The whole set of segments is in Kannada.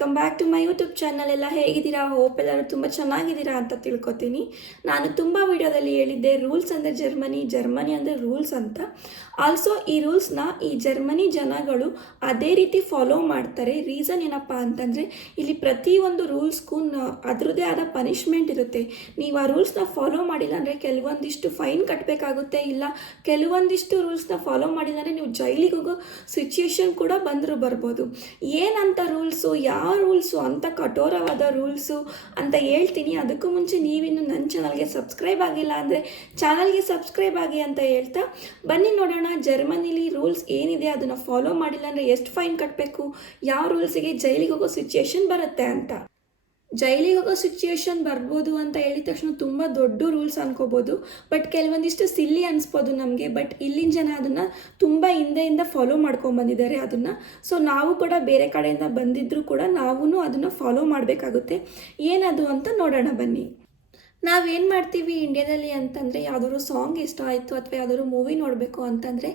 Welcome back to my YouTube channel ಎಲ್ಲ ಹೇಗಿದ್ದೀರಾ? ಹೋಪ್ ಎಲ್ಲರೂ ತುಂಬ ಚೆನ್ನಾಗಿದ್ದೀರಾ ಅಂತ ತಿಳ್ಕೊತೀನಿ. ನಾನು ತುಂಬ ವಿಡಿಯೋದಲ್ಲಿ ಹೇಳಿದ್ದೆ ರೂಲ್ಸ್ ಅಂದರೆ ಜರ್ಮನಿ ಜರ್ಮನಿ ಅಂದರೆ ರೂಲ್ಸ್ ಅಂತ. ಆಲ್ಸೋ ಈ ರೂಲ್ಸ್ನ ಈ ಜರ್ಮನಿ ಜನಗಳು ಅದೇ ರೀತಿ ಫಾಲೋ ಮಾಡ್ತಾರೆ. ರೀಸನ್ ಏನಪ್ಪ ಅಂತಂದರೆ, ಇಲ್ಲಿ ಪ್ರತಿಯೊಂದು ರೂಲ್ಸ್ಗೂ ಅದರದ್ದೇ ಆದ ಪನಿಷ್ಮೆಂಟ್ ಇರುತ್ತೆ. ನೀವು ಆ ರೂಲ್ಸ್ನ ಫಾಲೋ ಮಾಡಿಲ್ಲ ಅಂದರೆ ಕೆಲವೊಂದಿಷ್ಟು ಫೈನ್ ಕಟ್ಟಬೇಕಾಗುತ್ತೆ ಇಲ್ಲ, ಕೆಲವೊಂದಿಷ್ಟು ರೂಲ್ಸ್ನ ಫಾಲೋ ಮಾಡಿಲ್ಲ ಅಂದರೆ ನೀವು ಜೈಲಿಗೆ ಹೋಗೋ ಸಿಚುಯೇಷನ್ ಕೂಡ ಬಂದರೂ ಬರ್ಬೋದು. ಏನಂತ ರೂಲ್ಸು ಯಾವ ರೂಲ್ಸು ಅಂತ ಕಠೋರವಾದ ರೂಲ್ಸು ಅಂತ ಹೇಳ್ತೀನಿ. ಅದಕ್ಕೂ ಮುಂಚೆ ನೀವಿನ್ನು ನನ್ನ ಚಾನಲ್ಗೆ ಸಬ್ಸ್ಕ್ರೈಬ್ ಆಗಿಲ್ಲ ಅಂದರೆ ಚಾನಲ್ಗೆ ಸಬ್ಸ್ಕ್ರೈಬ್ ಆಗಿ ಅಂತ ಹೇಳ್ತಾ ಬನ್ನಿ ನೋಡೋಣ ಜರ್ಮನಿಲಿ ರೂಲ್ಸ್ ಏನಿದೆ ಅದನ್ನು ಫಾಲೋ ಮಾಡಿಲ್ಲ ಅಂದರೆ ಎಷ್ಟು ಫೈನ್ ಕಟ್ಟಬೇಕು ಯಾವ ರೂಲ್ಸಿಗೆ ಜೈಲಿಗೆ ಹೋಗೋ ಸಿಚುಯೇಷನ್ ಬರುತ್ತೆ ಅಂತ. ಜೈಲಿಗೆ ಹೋಗೋ ಸಿಚುಯೇಷನ್ ಬರ್ಬೋದು ಅಂತ ಹೇಳಿದ ತಕ್ಷಣ ತುಂಬ ದೊಡ್ಡ ರೂಲ್ಸ್ ಅನ್ಕೋಬೋದು. ಬಟ್ ಕೆಲವೊಂದಿಷ್ಟು ಸಿಲ್ಲಿ ಅನಿಸ್ಬೋದು ನಮಗೆ. ಬಟ್ ಇಲ್ಲಿನ ಜನ ಅದನ್ನು ತುಂಬ ಹಿಂದೆಯಿಂದ ಫಾಲೋ ಮಾಡ್ಕೊಂಬಂದಿದ್ದಾರೆ ಅದನ್ನು. ಸೊ ನಾವು ಕೂಡ ಬೇರೆ ಕಡೆಯಿಂದ ಬಂದಿದ್ದರೂ ಕೂಡ ನಾವೂ ಅದನ್ನು ಫಾಲೋ ಮಾಡಬೇಕಾಗುತ್ತೆ. ಏನದು ಅಂತ ನೋಡೋಣ ಬನ್ನಿ. ನಾವೇನು ಮಾಡ್ತೀವಿ ಇಂಡಿಯಾದಲ್ಲಿ ಅಂತಂದರೆ ಯಾವ್ದಾದ್ರು ಸಾಂಗ್ ಇಷ್ಟ ಆಯಿತು ಅಥವಾ ಯಾವ್ದಾದ್ರು ಮೂವಿ ನೋಡಬೇಕು ಅಂತಂದರೆ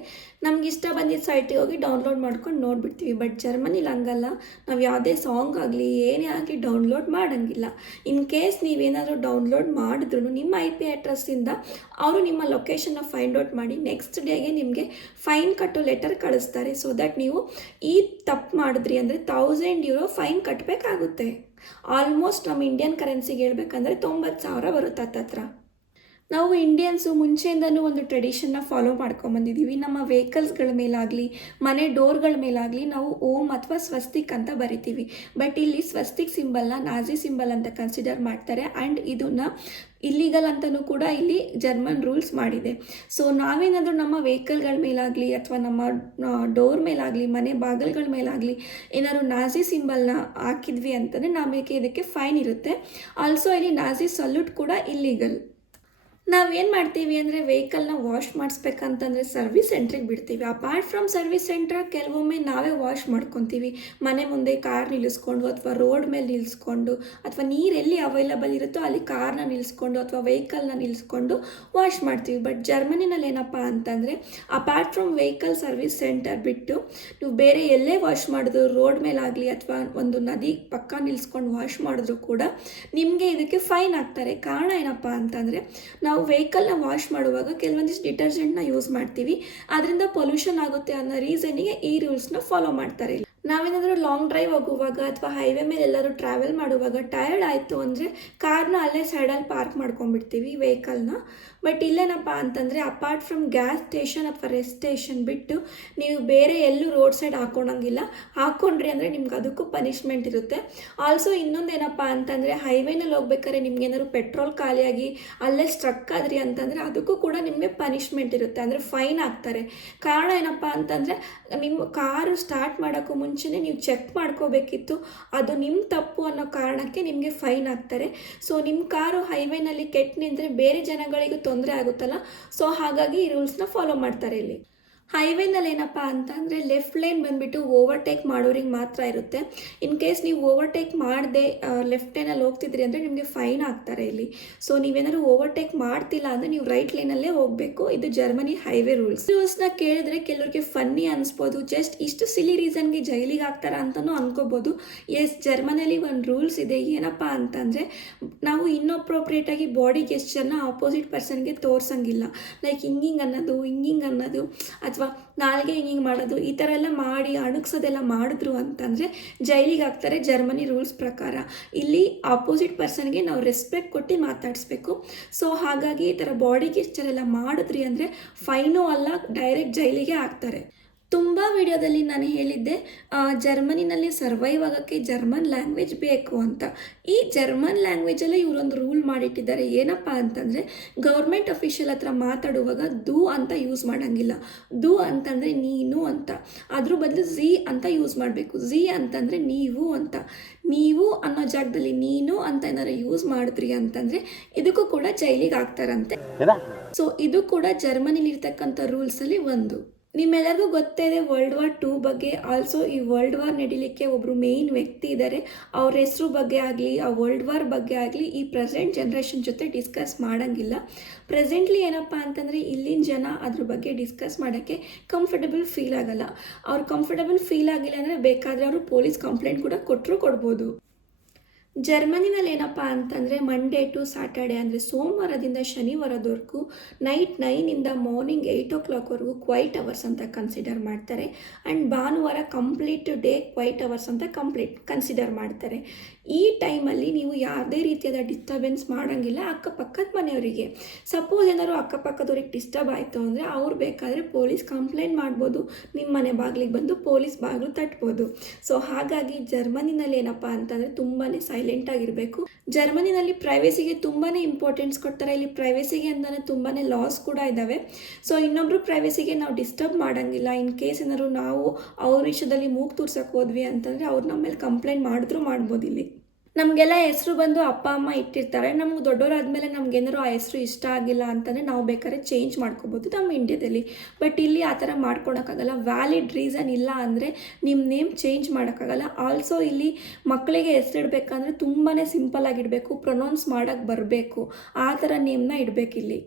ನಮ್ಗೆ ಇಷ್ಟ ಬಂದಿದ್ದ ಸೈಟಿಗೆ ಹೋಗಿ ಡೌನ್ಲೋಡ್ ಮಾಡ್ಕೊಂಡು ನೋಡಿಬಿಡ್ತೀವಿ. ಬಟ್ ಜರ್ಮನಿಲಿ ಹಂಗಲ್ಲ. ನಾವು ಯಾವುದೇ ಸಾಂಗ್ ಆಗಲಿ, ಏನೇ ಆಗಲಿ ಡೌನ್ಲೋಡ್ ಮಾಡೋಂಗಿಲ್ಲ. ಇನ್ ಕೇಸ್ ನೀವೇನಾದರೂ ಡೌನ್ಲೋಡ್ ಮಾಡಿದ್ರು ನಿಮ್ಮ ಐ ಪಿ ಅಡ್ರೆಸ್ಸಿಂದ ಅವರು ನಿಮ್ಮ ಲೊಕೇಶನ್ನ ಫೈಂಡ್ ಔಟ್ ಮಾಡಿ ನೆಕ್ಸ್ಟ್ ಡೇಗೆ ನಿಮಗೆ ಫೈನ್ ಕಟ್ಟು ಲೆಟರ್ ಕಳಿಸ್ತಾರೆ. ಸೊ ದಟ್ ನೀವು ಈ ತಪ್ಪು ಮಾಡಿದ್ರಿ ಅಂದರೆ ತೌಸಂಡ್ ಯೂರೋ ಫೈನ್ ಕಟ್ಟಬೇಕಾಗುತ್ತೆ ಆಲ್ಮೋಸ್ಟ್ ನಮ್ಮ ಇಂಡಿಯನ್ ಕರೆನ್ಸಿಗೆ ಹೇಳ್ಬೇಕಂದ್ರೆ ತೊಂಬತ್ತು ಸಾವಿರ ಬರುತ್ತೆ ಹತ್ತತ್ರ ನಾವು ಇಂಡಿಯನ್ಸು ಮುಂಚೆಯಿಂದನೂ ಒಂದು ಟ್ರೆಡಿಷನ್ನ ಫಾಲೋ ಮಾಡ್ಕೊಂಬಂದಿದ್ದೀವಿ ನಮ್ಮ ವೆಹಿಕಲ್ಸ್ಗಳ ಮೇಲಾಗಲಿ, ಮನೆ ಡೋರ್ಗಳ ಮೇಲಾಗಲಿ ನಾವು ಓಮ್ ಅಥವಾ ಸ್ವಸ್ತಿಕ್ ಅಂತ ಬರಿತೀವಿ. ಬಟ್ ಇಲ್ಲಿ ಸ್ವಸ್ತಿಕ್ ಸಿಂಬಲ್ನ ನಾಜಿ ಸಿಂಬಲ್ ಅಂತ ಕನ್ಸಿಡರ್ ಮಾಡ್ತಾರೆ. ಆ್ಯಂಡ್ ಇದನ್ನು ಇಲ್ಲಿಗಲ್ ಅಂತಲೂ ಕೂಡ ಇಲ್ಲಿ ಜರ್ಮನ್ ರೂಲ್ಸ್ ಮಾಡಿದೆ. ಸೊ ನಾವೇನಾದರೂ ನಮ್ಮ ವೆಹಿಕಲ್ಗಳ ಮೇಲಾಗಲಿ ಅಥವಾ ನಮ್ಮ ಡೋರ್ ಮೇಲಾಗಲಿ, ಮನೆ ಬಾಗಿಲುಗಳ ಮೇಲಾಗಲಿ ಏನಾದರೂ ನಾಜಿ ಸಿಂಬಲ್ನ ಹಾಕಿದ್ವಿ ಅಂತಂದರೆ ನಮಗೆ ಇದಕ್ಕೆ ಫೈನ್ ಇರುತ್ತೆ. ಆಲ್ಸೋ ಇಲ್ಲಿ ನಾಜಿ ಸಲ್ಯೂಟ್ ಕೂಡ ಇಲ್ಲಿಗಲ್ ನಾವೇನು ಮಾಡ್ತೀವಿ ಅಂದರೆ ವೆಹಿಕಲ್ನ ವಾಶ್ ಮಾಡಿಸ್ಬೇಕಂತಂದರೆ ಸರ್ವಿಸ್ ಸೆಂಟ್ರಿಗೆ ಬಿಡ್ತೀವಿ. ಅಪಾರ್ಟ್ ಫ್ರಮ್ ಸರ್ವಿಸ್ ಸೆಂಟ್ರ್, ಕೆಲವೊಮ್ಮೆ ನಾವೇ ವಾಶ್ ಮಾಡ್ಕೊತೀವಿ. ಮನೆ ಮುಂದೆ ಕಾರ್ ನಿಲ್ಲಿಸ್ಕೊಂಡು ಅಥವಾ ರೋಡ್ ಮೇಲೆ ನಿಲ್ಲಿಸ್ಕೊಂಡು ಅಥವಾ ನೀರು ಎಲ್ಲಿ ಅವೈಲಬಲ್ ಇರುತ್ತೋ ಅಲ್ಲಿ ಕಾರ್ನ ನಿಲ್ಲಿಸ್ಕೊಂಡು ಅಥವಾ ವೆಹಿಕಲ್ನ ನಿಲ್ಲಿಸ್ಕೊಂಡು ವಾಶ್ ಮಾಡ್ತೀವಿ. ಬಟ್ ಜರ್ಮನಿನಲ್ಲಿ ಏನಪ್ಪ ಅಂತಂದರೆ apart from vehicle service centre ಬಿಟ್ಟು ನೀವು ಬೇರೆ ಎಲ್ಲೇ ವಾಶ್ ಮಾಡಿದ್ರು, ರೋಡ್ ಮೇಲಾಗಲಿ ಅಥವಾ ಒಂದು ನದಿ ಪಕ್ಕ ನಿಲ್ಲಿಸ್ಕೊಂಡು ವಾಶ್ ಮಾಡಿದ್ರು ಕೂಡ ನಿಮಗೆ ಇದಕ್ಕೆ ಫೈನ್ ಹಾಕ್ತಾರೆ ಕಾರಣ ಏನಪ್ಪ ಅಂತಂದರೆ, ನಾವು ವೆಹಿಕಲ್ನ ವಾಶ್ ಮಾಡುವಾಗ ಕೆಲವೊಂದಿಷ್ಟು ಡಿಟರ್ಜೆಂಟ್ನ ಯೂಸ್ ಮಾಡ್ತೀವಿ. ಅದರಿಂದ ಪೊಲ್ಯೂಷನ್ ಆಗುತ್ತೆ ಅನ್ನೋ ರೀಸನಿಗೆ ಈ ರೂಲ್ಸ್ನ ಫಾಲೋ ಮಾಡ್ತಾರೆ ನಾವೇನಾದರೂ ಲಾಂಗ್ ಡ್ರೈವ್ ಹೋಗುವಾಗ ಅಥವಾ ಹೈವೇ ಮೇಲೆ ಎಲ್ಲರೂ ಟ್ರಾವೆಲ್ ಮಾಡುವಾಗ ಟಯರ್ಡ್ ಆಯಿತು ಅಂದರೆ ಕಾರ್ನ ಅಲ್ಲೇ ಸೈಡಲ್ಲಿ ಪಾರ್ಕ್ ಮಾಡ್ಕೊಂಡ್ಬಿಡ್ತೀವಿ ವೆಹಿಕಲ್ನ ಬಟ್ ಇಲ್ಲೇನಪ್ಪ ಅಂತಂದರೆ ಅಪಾರ್ಟ್ ಫ್ರಮ್ ಗ್ಯಾಸ್ ಸ್ಟೇಷನ್ ಅಥವಾ ರೆಸ್ಟ್ ಸ್ಟೇಷನ್ ಬಿಟ್ಟು ನೀವು ಬೇರೆ ಎಲ್ಲೂ ರೋಡ್ ಸೈಡ್ ಹಾಕೊಳಂಗಿಲ್ಲ ಹಾಕ್ಕೊಂಡ್ರಿ ಅಂದರೆ ನಿಮ್ಗೆ ಅದಕ್ಕೂ ಪನಿಷ್ಮೆಂಟ್ ಇರುತ್ತೆ. ಆಲ್ಸೋ ಇನ್ನೊಂದೇನಪ್ಪ ಅಂತಂದರೆ ಹೈವೇನಲ್ಲಿ ಹೋಗ್ಬೇಕಾದ್ರೆ ನಿಮ್ಗೆ ಏನಾದ್ರು ಪೆಟ್ರೋಲ್ ಖಾಲಿಯಾಗಿ ಅಲ್ಲೇ ಸ್ಟ್ರಕ್ ಆದ್ರಿ ಅಂತಂದರೆ ಅದಕ್ಕೂ ಕೂಡ ನಿಮಗೆ ಪನಿಷ್ಮೆಂಟ್ ಇರುತ್ತೆ. ಅಂದರೆ ಫೈನ್ ಹಾಕ್ತಾರೆ ಕಾರಣ ಏನಪ್ಪ ಅಂತಂದರೆ ನಿಮ್ಮ ಕಾರು ಸ್ಟಾರ್ಟ್ ಮಾಡೋಕ್ಕೂ ಮುಂಚೆನೇ ನೀವು ಚೆಕ್ ಮಾಡ್ಕೋಬೇಕಿತ್ತು, ಅದು ನಿಮ್ಮ ತಪ್ಪು ಅನ್ನೋ ಕಾರಣಕ್ಕೆ ನಿಮಗೆ ಫೈನ್ ಆಗ್ತಾರೆ ಸೊ ನಿಮ್ಮ ಕಾರು ಹೈವೇನಲ್ಲಿ ಕೆಟ್ಟ ನಿಂತರೆ ಬೇರೆ ಜನಗಳಿಗೂ ತೊಂದರೆ ಆಗುತ್ತಲ್ಲ? ಸೊ, ಹಾಗಾಗಿ ಈ ರೂಲ್ಸ್ನ ಫಾಲೋ ಮಾಡ್ತಾರೆ ಇಲ್ಲಿ. ಹೈವೇನಲ್ಲಿ ಏನಪ್ಪ ಅಂತಂದರೆ ಲೆಫ್ಟ್ ಲೈನ್ ಬಂದುಬಿಟ್ಟು ಓವರ್ಟೇಕ್ ಮಾಡೋರಿಗೆ ಮಾತ್ರ ಇರುತ್ತೆ. ಇನ್ ಕೇಸ್ ನೀವು ಓವರ್ಟೇಕ್ ಮಾಡದೆ ಲೆಫ್ಟ್ ಲೈನಲ್ಲಿ ಹೋಗ್ತಿದ್ರಿ ಅಂದರೆ ನಿಮಗೆ ಫೈನ್ ಆಗ್ತಾರೆ ಇಲ್ಲಿ. ಸೊ ನೀವೇನಾದ್ರು ಓವರ್ಟೇಕ್ ಮಾಡ್ತಿಲ್ಲ ಅಂದರೆ ನೀವು ರೈಟ್ ಲೈನಲ್ಲೇ ಹೋಗಬೇಕು. ಇದು ಜರ್ಮನಿ ಹೈವೇ ರೂಲ್ಸ್ ರೂಲ್ಸ್ನ ಕೇಳಿದ್ರೆ ಕೆಲವರಿಗೆ ಫನ್ನಿ ಅನಿಸ್ಬೋದು. ಜಸ್ಟ್ ಇಷ್ಟು ಸಿಲಿ ರೀಸನ್ಗೆ ಜೈಲಿಗೆ ಆಗ್ತಾರ ಅಂತಲೂ ಅನ್ಕೋಬೋದು. ಎಸ್ ಜರ್ಮನಿಯಲ್ಲಿ ಒಂದು ರೂಲ್ಸ್ ಇದೆ. ಏನಪ್ಪ ಅಂತಂದರೆ ನಾವು ಇನ್ನೊಪ್ರೋಪ್ರಿಯೇಟಾಗಿ ಬಾಡಿ ಗೆಸ್ಚರ್ನ ಆಪೋಸಿಟ್ ಪರ್ಸನ್ಗೆ ತೋರ್ಸಂಗಿಲ್ಲ. ಲೈಕ್ ಹಿಂಗಿಂಗ್ ಅನ್ನೋದು ಹಿಂಗಿಂಗ್ ಅನ್ನೋದು ಅಥವಾ ನಾಲ್ಗೆ ಹಿಂಗಿಂಗ್ ಮಾಡೋದು, ಈ ಥರ ಎಲ್ಲ ಮಾಡಿ ಅಣುಗ್ಸೋದೆಲ್ಲ ಮಾಡಿದ್ರು ಅಂತಂದರೆ ಜೈಲಿಗೆ ಹಾಕ್ತಾರೆ ಜರ್ಮನಿ ರೂಲ್ಸ್ ಪ್ರಕಾರ. ಇಲ್ಲಿ ಆಪೋಸಿಟ್ ಪರ್ಸನ್ಗೆ ನಾವು ರೆಸ್ಪೆಕ್ಟ್ ಕೊಟ್ಟು ಮಾತಾಡಿಸ್ಬೇಕು. ಸೊ ಹಾಗಾಗಿ ಈ ಥರ ಬಾಡಿ ಗೆಸ್ಚರ್ ಎಲ್ಲ ಮಾಡಿದ್ರಿ ಅಂದರೆ ಫೈನು ಅಲ್ಲ ಡೈರೆಕ್ಟ್ ಜೈಲಿಗೆ ಹಾಕ್ತಾರೆ. ತುಂಬ ವಿಡಿಯೋದಲ್ಲಿ ನಾನು ಹೇಳಿದ್ದೆ ಜರ್ಮನಿನಲ್ಲಿ ಸರ್ವೈವ್ ಆಗೋಕ್ಕೆ ಜರ್ಮನ್ ಲ್ಯಾಂಗ್ವೇಜ್ ಬೇಕು ಅಂತ. ಈ ಜರ್ಮನ್ ಲ್ಯಾಂಗ್ವೇಜಲ್ಲೇ ಇವರೊಂದು ರೂಲ್ ಮಾಡಿಟ್ಟಿದ್ದಾರೆ. ಏನಪ್ಪ ಅಂತಂದರೆ ಗೌರ್ಮೆಂಟ್ ಅಫಿಷಿಯಲ್ ಹತ್ರ ಮಾತಾಡುವಾಗ ದು ಅಂತ ಯೂಸ್ ಮಾಡೋಂಗಿಲ್ಲ. ದು ಅಂತಂದರೆ ನೀನು ಅಂತ. ಅದ್ರ ಬದಲು ಝಿ ಅಂತ ಯೂಸ್ ಮಾಡಬೇಕು. ಝಿ ಅಂತಂದರೆ ನೀವು ಅಂತ. ನೀವು ಅನ್ನೋ ಜಾಗದಲ್ಲಿ ನೀನು ಅಂತ ಏನಾರು ಯೂಸ್ ಮಾಡಿದ್ರಿ ಅಂತಂದರೆ ಇದಕ್ಕೂ ಕೂಡ ಜೈಲಿಗೆ ಹಾಕ್ತಾರಂತೆ. ಸೊ ಇದು ಕೂಡ ಜರ್ಮನಿಲಿ ಇರ್ತಕ್ಕಂಥ ರೂಲ್ಸಲ್ಲಿ ಒಂದು. ನಿಮ್ಮೆಲ್ಲರಿಗೂ ಗೊತ್ತೇ ಇದೆ ವರ್ಲ್ಡ್ ವಾರ್ ಟೂ ಬಗ್ಗೆ. ಆಲ್ಸೋ ಈ ವರ್ಲ್ಡ್ ವಾರ್ ನಡೀಲಿಕ್ಕೆ ಒಬ್ಬರು ಮೇಯ್ನ್ ವ್ಯಕ್ತಿ ಇದ್ದಾರೆ ಅವ್ರ ಹೆಸರು ಬಗ್ಗೆ ಆಗಲಿ, ಆ ವರ್ಲ್ಡ್ ವಾರ್ ಬಗ್ಗೆ ಆಗಲಿ ಈ ಪ್ರೆಸೆಂಟ್ ಜನ್ರೇಷನ್ ಜೊತೆ ಡಿಸ್ಕಸ್ ಮಾಡೋಂಗಿಲ್ಲ. ಪ್ರೆಸೆಂಟ್ಲಿ ಏನಪ್ಪ ಅಂತಂದರೆ, ಇಲ್ಲಿನ ಜನ ಅದ್ರ ಬಗ್ಗೆ ಡಿಸ್ಕಸ್ ಮಾಡೋಕ್ಕೆ ಕಂಫರ್ಟಬಲ್ ಫೀಲ್ ಆಗಲ್ಲ. ಅವ್ರು ಕಂಫರ್ಟಬಲ್ ಫೀಲ್ ಆಗಿಲ್ಲ ಅಂದರೆ ಬೇಕಾದರೆ ಅವರು ಪೊಲೀಸ್ ಕಂಪ್ಲೇಂಟ್ ಕೂಡ ಕೊಟ್ಟರು ಕೊಡ್ಬೋದು. ಜರ್ಮನಿನಲ್ಲಿ ಏನಪ್ಪ ಅಂತಂದರೆ ಮಂಡೇ ಟು ಸ್ಯಾಟರ್ಡೇ ಅಂದರೆ ಸೋಮವಾರದಿಂದ ಶನಿವಾರದವರೆಗೂ ನೈಟ್ ನೈನಿಂದ ಮಾರ್ನಿಂಗ್ ಏಯ್ಟ್ ಓ ಕ್ಲಾಕ್ವರೆಗೂ ಕ್ವೈಟ್ ಅವರ್ಸ್ ಅಂತ ಕನ್ಸಿಡರ್ ಮಾಡ್ತಾರೆ. ಆ್ಯಂಡ್ ಭಾನುವಾರ ಕಂಪ್ಲೀಟ್ ಡೇ ಕ್ವೈಟ್ ಅವರ್ಸ್ ಅಂತ ಕಂಪ್ಲೀಟ್ ಕನ್ಸಿಡರ್ ಮಾಡ್ತಾರೆ. ಈ ಟೈಮಲ್ಲಿ ನೀವು ಯಾವುದೇ ರೀತಿಯಾದ ಡಿಸ್ಟರ್ಬೆನ್ಸ್ ಮಾಡೋಂಗಿಲ್ಲ ಅಕ್ಕಪಕ್ಕದ ಮನೆಯವರಿಗೆ. ಸಪೋಸ್ ಏನಾದ್ರು ಅಕ್ಕಪಕ್ಕದವ್ರಿಗೆ ಡಿಸ್ಟರ್ಬ್ ಆಯಿತು ಅಂದರೆ ಅವ್ರು ಬೇಕಾದರೆ ಪೊಲೀಸ್ ಕಂಪ್ಲೇಂಟ್ ಮಾಡ್ಬೋದು. ನಿಮ್ಮ ಮನೆ ಬಾಗಿಲಿಗೆ ಬಂದು ಪೊಲೀಸ್ ಬಾಗಿಲು ತಟ್ಬೋದು. ಸೊ ಹಾಗಾಗಿ ಜರ್ಮನಿನಲ್ಲಿ ಏನಪ್ಪ ಅಂತಂದರೆ ತುಂಬಾ ಸೈಲೆಂಟ್ ಆಗಿರಬೇಕು. ಜರ್ಮನಿನಲ್ಲಿ ಪ್ರೈವೇಸಿಗೆ ತುಂಬಾ ಇಂಪಾರ್ಟೆನ್ಸ್ ಕೊಡ್ತಾರೆ. ಇಲ್ಲಿ ಪ್ರೈವೇಸಿಗೆ ಅಂತಾನೆ ತುಂಬಾ ಲಾಸ್ ಕೂಡ ಇದ್ದಾವೆ ಸೊ ಇನ್ನೊಬ್ರು ಪ್ರೈವೇಸಿಗೆ ನಾವು ಡಿಸ್ಟರ್ಬ್ ಮಾಡೋಂಗಿಲ್ಲ. ಇನ್ ಕೇಸ್ ಏನಾದ್ರು ನಾವು ಅವ್ರ ವಿಷಯದಲ್ಲಿ ಮೂಗು ತೂರ್ಸಕ್ಕೆ ಹೋದ್ವಿ ಅಂತಂದರೆ ಅವ್ರು ನಮ್ಮ ಮೇಲೆ ಕಂಪ್ಲೇಂಟ್ ಮಾಡಿದ್ರು ಮಾಡ್ಬೋದು ಇಲ್ಲಿ. ನಮಗೆಲ್ಲ ಹೆಸರು ಬಂದು ಅಪ್ಪ, ಅಮ್ಮ ಇಟ್ಟಿರ್ತಾರೆ. ನಮ್ಗೆ ದೊಡ್ಡವರಾದ್ಮೇಲೆ ನಮ್ಗೆ ಏನಾದ್ರು ಆ ಹೆಸರು ಇಷ್ಟ ಆಗಿಲ್ಲ ಅಂತಂದರೆ ನಾವು ಬೇಕಾದ್ರೆ ಚೇಂಜ್ ಮಾಡ್ಕೋಬೋದು ನಮ್ಮ ಇಂಡಿಯಾದಲ್ಲಿ ಬಟ್ ಇಲ್ಲಿ ಆ ಥರ ಮಾಡ್ಕೊಳಕ್ಕಾಗಲ್ಲ. ವ್ಯಾಲಿಡ್ ರೀಸನ್ ಇಲ್ಲ ಅಂದರೆ ನಿಮ್ಮ ನೇಮ್ ಚೇಂಜ್ ಮಾಡೋಕ್ಕಾಗಲ್ಲ. ಆಲ್ಸೋ ಇಲ್ಲಿ ಮಕ್ಕಳಿಗೆ ಹೆಸರಿಡ್ಬೇಕಂದ್ರೆ ತುಂಬಾ ಸಿಂಪಲ್ ಆಗಿಡಬೇಕು. ಪ್ರೊನೌನ್ಸ್ ಮಾಡೋಕ್ಕೆ ಬರಬೇಕು. ಆ ಥರ ನೇಮ್ನ ಇಡಬೇಕಿಲ್ಲಿ.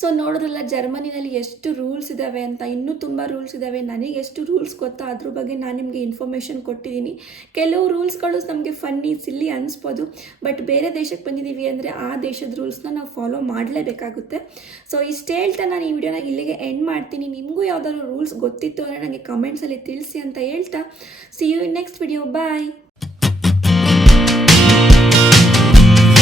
ಸೊ ನೋಡಿದ್ರಲ್ಲ, ಜರ್ಮನಿನಲ್ಲಿ ಎಷ್ಟು ರೂಲ್ಸ್ ಇದ್ದಾವೆ ಅಂತ, ಇನ್ನೂ ತುಂಬ ರೂಲ್ಸ್ ಇದ್ದಾವೆ ನನಗೆ ಎಷ್ಟು ರೂಲ್ಸ್ ಗೊತ್ತೋ ಅದ್ರ ಬಗ್ಗೆ ನಾನು ನಿಮಗೆ ಇನ್ಫಾರ್ಮೇಷನ್ ಕೊಟ್ಟಿದ್ದೀನಿ ಕೆಲವು ರೂಲ್ಸ್ಗಳು ನಮಗೆ ಫನ್ನಿ ಸಿಲ್ಲಿ ಅನಿಸ್ಬೋದು. ಬಟ್ ಬೇರೆ ದೇಶಕ್ಕೆ ಬಂದಿದ್ದೀವಿ ಅಂದರೆ ಆ ದೇಶದ ರೂಲ್ಸ್ನ ನಾವು ಫಾಲೋ ಮಾಡಲೇಬೇಕಾಗುತ್ತೆ. ಸೊ ಇಷ್ಟು ಹೇಳ್ತಾ ನಾನು ಈ ವಿಡಿಯೋನ ಇಲ್ಲಿಗೆ ಎಂಡ್ ಮಾಡ್ತೀನಿ. ನಿಮಗೂ ಯಾವುದಾದ್ರು ರೂಲ್ಸ್ ಗೊತ್ತಿತ್ತು ಅಂದರೆ ನನಗೆ ಕಮೆಂಟ್ಸಲ್ಲಿ ತಿಳಿಸಿ ಅಂತ ಹೇಳ್ತಾ. See you next video bye